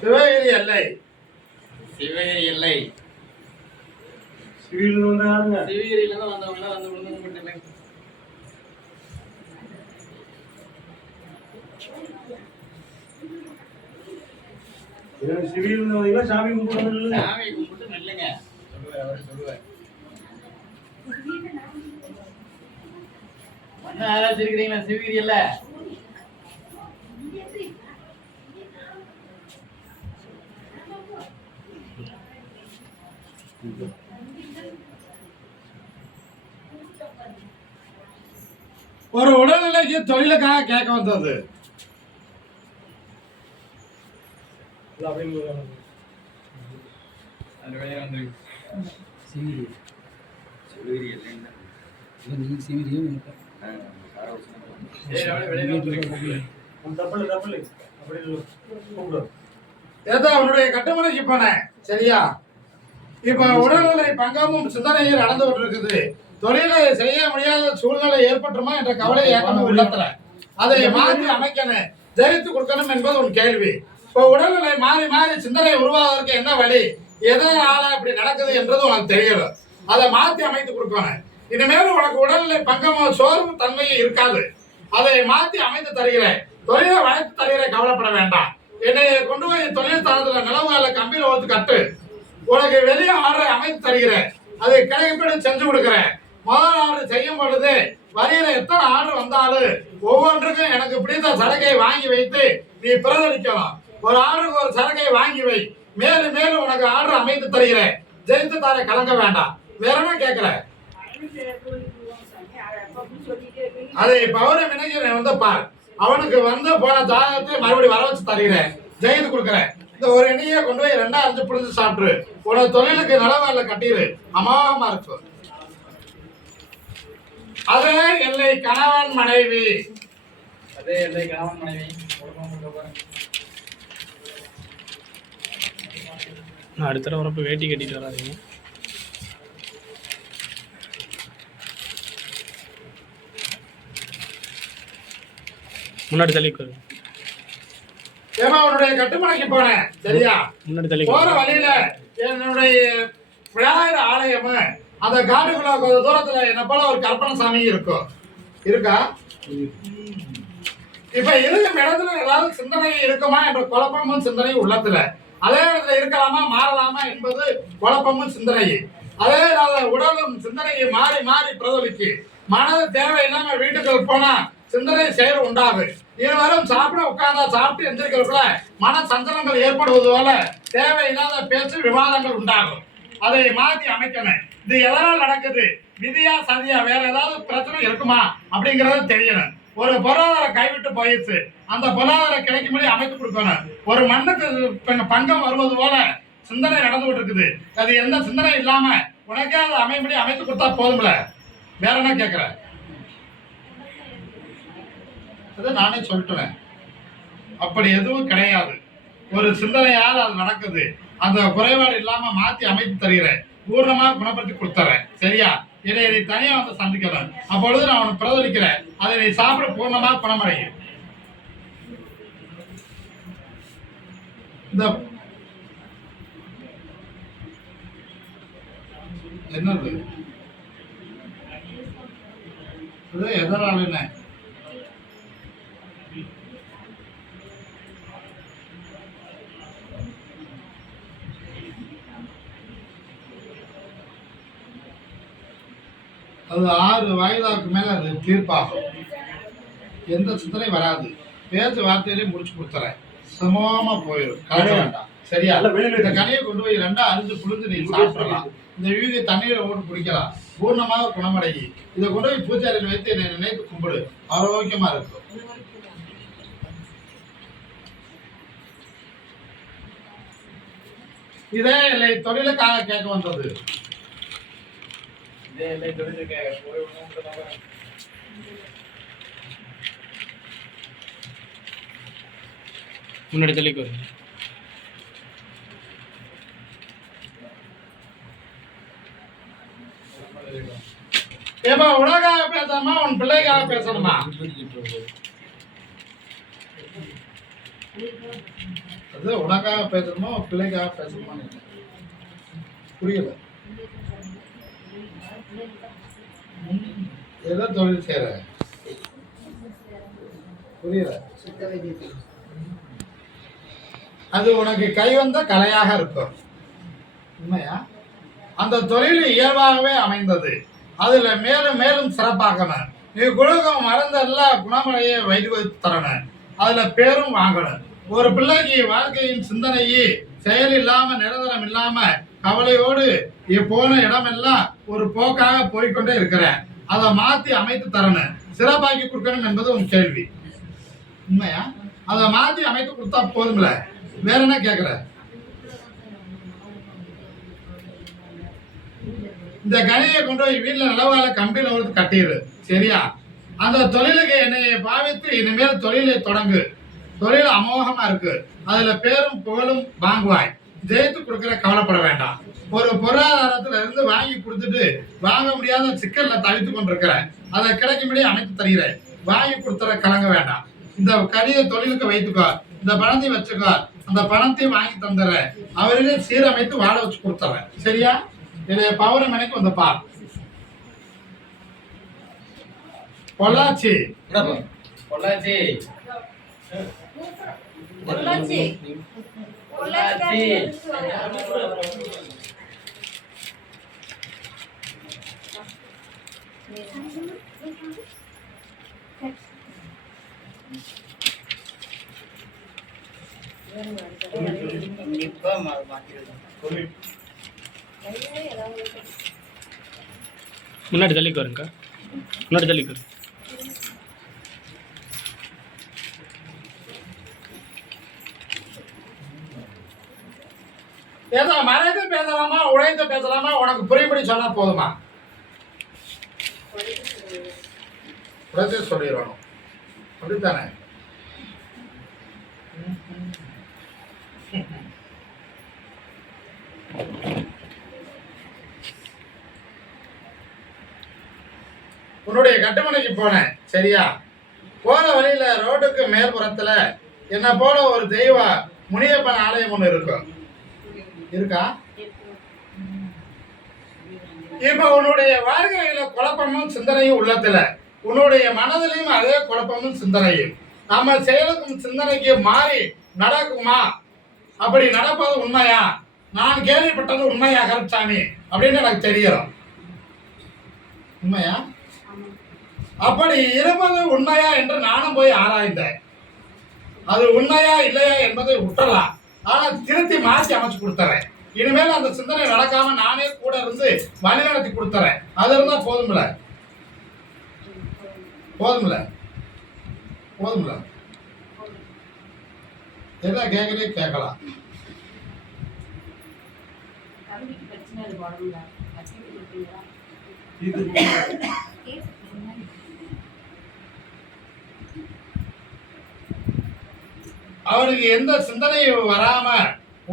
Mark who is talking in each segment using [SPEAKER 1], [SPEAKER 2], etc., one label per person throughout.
[SPEAKER 1] சிவகிரி எல்லை.
[SPEAKER 2] சிவியில் வந்தாங்க
[SPEAKER 1] சிவகிரியில இருந்து வந்தவங்க வந்து விழுந்து கும்பிட்டு
[SPEAKER 2] சிவியில் வந்தீங்களா? சாமி கும்பிடுறது
[SPEAKER 1] சாமி கும்பிட்டு நில்லுங்க சொல்லுவேன் அவரு சொல்லுவேன். என்ன யாராச்சும் இருக்கிறீங்களா? சிவகிரி இல்ல
[SPEAKER 3] ஒரு உடல்நிலைக்கு தொழிலுக்காக கேட்க வந்தது. அவனுடைய கட்டுமனைக்கு போனேன். சரியா? இப்ப உடல்நிலை பங்கமும் சிந்தனையில் நடந்து கொண்டிருக்குது. தொழிலை செய்ய முடியாத சூழ்நிலை ஏற்பட்டுமா என்ற கவலை ஏற்கனவே உள்ளத்துல? அதை மாற்றி அமைக்கணும் ஜெயித்து கொடுக்கணும் என்பது உன் கேள்வி. இப்போ உடல்நிலை மாறி மாறி சிந்தனை உருவாவதற்கு என்ன வழி? எதனால அப்படி நடக்குது என்றது உனக்கு தெரியல. அதை மாற்றி அமைத்து கொடுக்கணும். இனிமேல் உனக்கு உடல்நிலை பங்கமோ சோர்வு தன்மையும் இருக்காது. அதை மாற்றி அமைத்து தருகிறேன். தொழிலை வளர்த்து தருகிறேன் கவலைப்பட வேண்டாம். என்னை கொண்டு போய் தொழில் தரத்துல நிலவுகால கம்பியில் ஒழுத்து கட்டு. உனக்கு வெளியே ஆர்டரை அமைத்து தருகிறேன். அதை கிடைக்கப்படி செஞ்சு கொடுக்குறேன் முதல் ஆர்டர் செய்யும் பொழுது வரியில எத்தனை ஆர்டர் வந்தாலும் ஒவ்வொன்றுக்கும் எனக்கு பிடித்த சரக்கை வாங்கி வைத்து நீ பிரதலிக்கலாம் ஒரு ஆர்டருக்கு ஒரு சரக்கை வாங்கி வை. மேலும் மேலும் உனக்கு ஆர்டர் அமைத்து தருகிறேன். ஜெயித்து தர கலங்க வேண்டாம். வேற என்ன கேட்கல? அதை பௌர்ணமினைக்கு நீ வந்து பார். அவனுக்கு வந்து போன ஜாதகத்தை மறுபடியும் வர வச்சு தருகிறேன். ஜெயித்து கொடுக்குறேன். இந்த ஒரு எண்ணியை கொண்டு போய் ரெண்டா அஞ்சு புரிஞ்சு சாப்பிட்டுரு உனக்கு தொழிலுக்கு நிலவாரில் கட்டிடு அமாமா இருக்கும் அதே எல்லை கணவன் மனைவி.
[SPEAKER 1] அதே எல்லை கணவன் மனைவி.
[SPEAKER 4] அடுத்த தடவை வரப்போ வேட்டி கட்டிட்டு வராதீங்க. முன்னாடி தள்ளி.
[SPEAKER 3] ஏமா உன்னுடைய கட்டுமனைக்கு போனேன். சரியா? போற. வழியில என்னுடைய விநாயகர் ஆலயம் அந்த காட்டுக்குள்ள கொஞ்சம் தூரத்துல என்ன போல ஒரு கற்பனை சாமி இருக்கும் இருக்கா? இப்ப இருக்கும் இடத்துல ஏதாவது சிந்தனை இருக்குமா என்ற குழப்பமும் சிந்தனை உள்ளத்துல. அதே இடத்துல இருக்கலாமா மாறலாமா என்பது குழப்பமும் சிந்தனை அதே உடலும் சிந்தனையை மாறி மாறி பிரதலிக்கு மனது தேவையில்லாம வீட்டுக்குள்ள போனா சிந்தனை செயல் உண்டாகு. இருவரும் சாப்பிட உட்கார்ந்தா சாப்பிட்டு எந்திரிக்கிறதுக்குள்ள மன சஞ்சலங்கள் ஏற்படுவது போல தேவையில்லாத பேச்சு விவாதங்கள் உண்டாகும். அதை மாற்றி அமைக்கணும். இது எதனால் நடக்குது? விதியா சதியா? வேற ஏதாவது பிரச்சனை இருக்குமா? அப்படிங்கறது தெரியணும். ஒரு பொருளாதாரம் கைவிட்டு போயிடுச்சு. அந்த பொருளாதாரம் கிடைக்கும்படி அமைத்து கொடுக்கணும். ஒரு மண்ணுக்கு பங்கம் வருவது போல சிந்தனை நடந்துகிட்டு இருக்குது அது எந்த சிந்தனை இல்லாம உனக்கே அதை அமையும்படி அமைத்து கொடுத்தா போதும்ல? வேற என்ன கேட்கிறேன் அதை நானே சொல்லிட்டுவேன் அப்படி எதுவும் கிடையாது. ஒரு சிந்தனையால் அது நடக்குது. அந்த குறைபாடு இல்லாம மாத்தி அமைத்து தருகிறேன். பூர்ணமாக குணப்படுத்தி கொடுத்துறேன். சரியா? இதை இதை தனியா வந்து சந்திக்கிறேன் அப்பொழுது நான் அவனை பிரதலிக்கிறேன். அதை நீ சாப்பிட பூர்ணமாக குணமடையும் இந்த என்னது? இது எதனால் என்ன? அது ஆறு வயதாக்கு மேல அது தீர்ப்பாகும். எந்த சிந்தனை வராது. பேச்சு வார்த்தையிலே முடிச்சு கொடுத்துறேன். சமமா போயிடும் கலக்க வேண்டாம். சரியா? இந்த கனியை கொண்டு போய் ரெண்டா அரிஞ்சு புழிஞ்சு நீ சாப்பிடலாம். இந்த வீதியை தண்ணீரை போட்டு குடிக்கலாம். பூர்ணமாக குணமடையி. இதை கொண்டு போய் பூஜாரியில் வைத்து என்னை நினைத்து கும்பிடு. ஆரோக்கியமா இருக்கும் இதே இல்லை தொழிலுக்காக கேட்க வந்தது
[SPEAKER 1] இதே எல்லை தொழிலுக்கு போய் உணவு கொடுக்க போறேன்
[SPEAKER 4] முன்னாடி தள்ளி உட்காரு.
[SPEAKER 3] ஏப்பா உலகாக பேசணுமா உன் பிள்ளைக்காக பேசணுமா அது உனக்காக பேசணுமா பிள்ளைக்காக பேசணுமா புரியல ஏதோ தொழில் செய்யற புரியல. அது உனக்கு கை வந்த கலையாக இருக்கும். உண்மையா? அந்த தொழில் இயல்பாகவே அமைந்தது. அதுல மேலும் மேலும் சிறப்பாக்கணும் நீ குலகம் மறந்த எல்லா குணமடையை வைத்து வைத்து தரணும் அதுல பேரும் வாங்கணும் ஒரு பிள்ளைக்கு வாழ்க்கையின் சிந்தனையே செயல் இல்லாம நிரந்தரம் இல்லாம கவலையோடு இ- போன இடமெல்லாம் ஒரு போக்காக போய்க்கொண்டே இருக்கிறேன். அதை மாத்தி அமைத்து தரணும். சிறப்பாக்கி கொடுக்கணும் என்பது உன் கேள்வி. உண்மையா? அதை மாத்தி அமைத்து கொடுத்தா போதும்ல? வேற என்ன கேக்குற? இந்த கனியை கொண்டு போய் வீட்டில் நிலவால கம்பியில ஒரு கட்டிடு சரியா? அந்த தொழிலுக்கு என்னை பாவித்து இனிமேல் தொழிலை தொடங்கு. தொழில் அமோகமா இருக்கு. அதுல பேரும் புகழும் வாங்குவாய். ஜெயித்து கொடுக்கிற கவலைப்பட வேண்டாம். ஒரு பொருளாதாரத்துல இருந்து வாங்கி கொடுத்துட்டு வாங்க முடியாத சிக்கல்ல தவித்து கொண்டிருக்கிறேன். அதை கிடைக்கும்படி அமைத்து தருகிறேன். வாங்கி கொடுத்துற கலங்க வேண்டாம். இந்த கனியை தொழிலுக்கு வைத்துக்கோ இந்த பணத்தை வச்சுக்கோ அந்த பணத்தையும் வாங்கி தந்துடுறேன். அவர்களே சீரமைத்து வாழ வச்சு கொடுத்துறேன் சரியா? என்னுடைய பௌர்ணமிக்கு வந்து பார் பொள்ளாச்சி.
[SPEAKER 1] பொள்ளாச்சி.
[SPEAKER 4] முன்னாடி தள்ளிக்கு வருங்கக்கா முன்னாடி தள்ளிக்கு
[SPEAKER 3] ஏதோ மறைந்து பேசலாமா உழைந்து பேசலாமா? உனக்கு புரியும்படி சொன்னா போதுமா? உழைத்து சொல்லிடணும். அப்படித்தானே? உன்னுடைய கட்டுமனைக்கு போனேன் சரியா? போற வழியில ரோட்டுக்கு மேற்புறத்துல என்ன போல ஒரு தெய்வ முனியப்பன் ஆலயம் ஒன்று இருக்கும். இருக்கா? இப்ப உன்னுடைய வாழ்க்கையில குழப்பமும் சிந்தனையும் உள்ளத்துல. உன்னுடைய மனதிலையும் அதே குழப்பமும் சிந்தனையும். நம்ம செயலுக்கும் சிந்தனைக்கு மாறி நடக்குமா? அப்படி நடப்பது உண்மையா? நான் கேள்விப்பட்டது உண்மையா கருப்சாமி அப்படின்னு எனக்கு தெரியும். உண்மையா? அப்படி இருப்பது உண்மையா என்று நானும் போய் ஆராய்ந்தேன். அது உண்மையா இல்லையா என்பதை விட்டுறலாம் ஆனா திருத்தி மாற்றி அமைச்சு கொடுத்துறேன். இனிமேல் அந்த சிந்தனை நடக்காம நானே கூட இருந்து வழி நடத்தி கொடுத்துறேன். அது இருந்தா போதும்ல? போதும்ல? போதும்ல? என்ன கேட்கறே கேட்கலாம்
[SPEAKER 2] இது
[SPEAKER 3] அவனுக்கு எந்த சிந்தனையும் வராம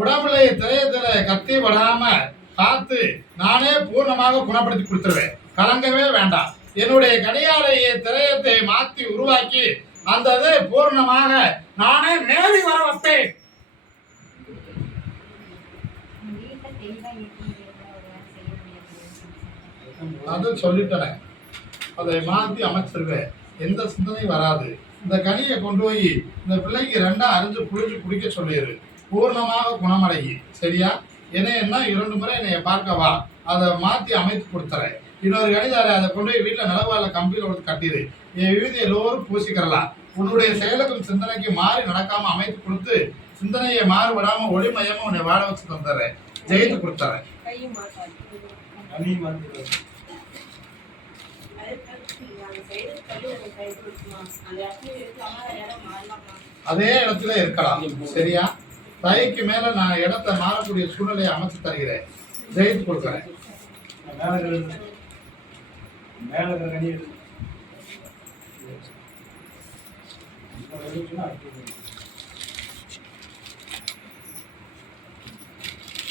[SPEAKER 3] உடம்புல திரையத்துல கத்தி விடாம பார்த்து நானே பூர்ணமாக குணப்படுத்தி கொடுத்துருவேன். கலங்கவே வேண்டாம். என்னுடைய கடிகாரையை திரையத்தை மாத்தி உருவாக்கி அந்த இதை பூர்ணமாக நானே நேரி வர வைப்பேன். அது சொல்லிட்டேன். அதை மாத்தி அமைச்சிருவேன். எந்த சிந்தனையும் வராது. இந்த கனியை கொண்டு போய் இந்த பிள்ளைக்கு ரெண்டா அரிஞ்சு புளிஞ்சு குடிக்க சொல்லிடு பூர்ணமாக குணமடையி. சரியா? என்னை என்ன இரண்டு முறை என்னைய பார்க்க வா. அதை மாத்தி அமைத்து கொடுத்துறேன். இன்னொரு கணிதாரை அதை கொண்டு போய் வீட்டில் நிலவால கம்பியில் ஒரு கட்டிடு என் விழுதி எல்லோரும் பூசிக்கிறலாம் உன்னுடைய செயலுக்கும் சிந்தனைக்கு மாறி நடக்காம அமைத்து கொடுத்து சிந்தனையை மாறுபடாம ஒளிமயமா உன்னை வாழ வச்சு தந்துடுறேன். ஜெயித்து கொடுத்துறேன்
[SPEAKER 5] கையும் மாட்டாது
[SPEAKER 2] அணி வந்து
[SPEAKER 5] அந்த சைடு தள்ளி அந்த சைடு கொடுக்குமா அந்த இடத்துல இருக்காம இடம் மாறலாமா
[SPEAKER 3] அதே இடத்துல இருக்கலாம். சரியா? தைக்கு மேல நான் இடத்த மாறக்கூடிய சூழ்நிலையை அமைச்சு தருகிறேன். ஜெயித்து கொடுக்குறேன்.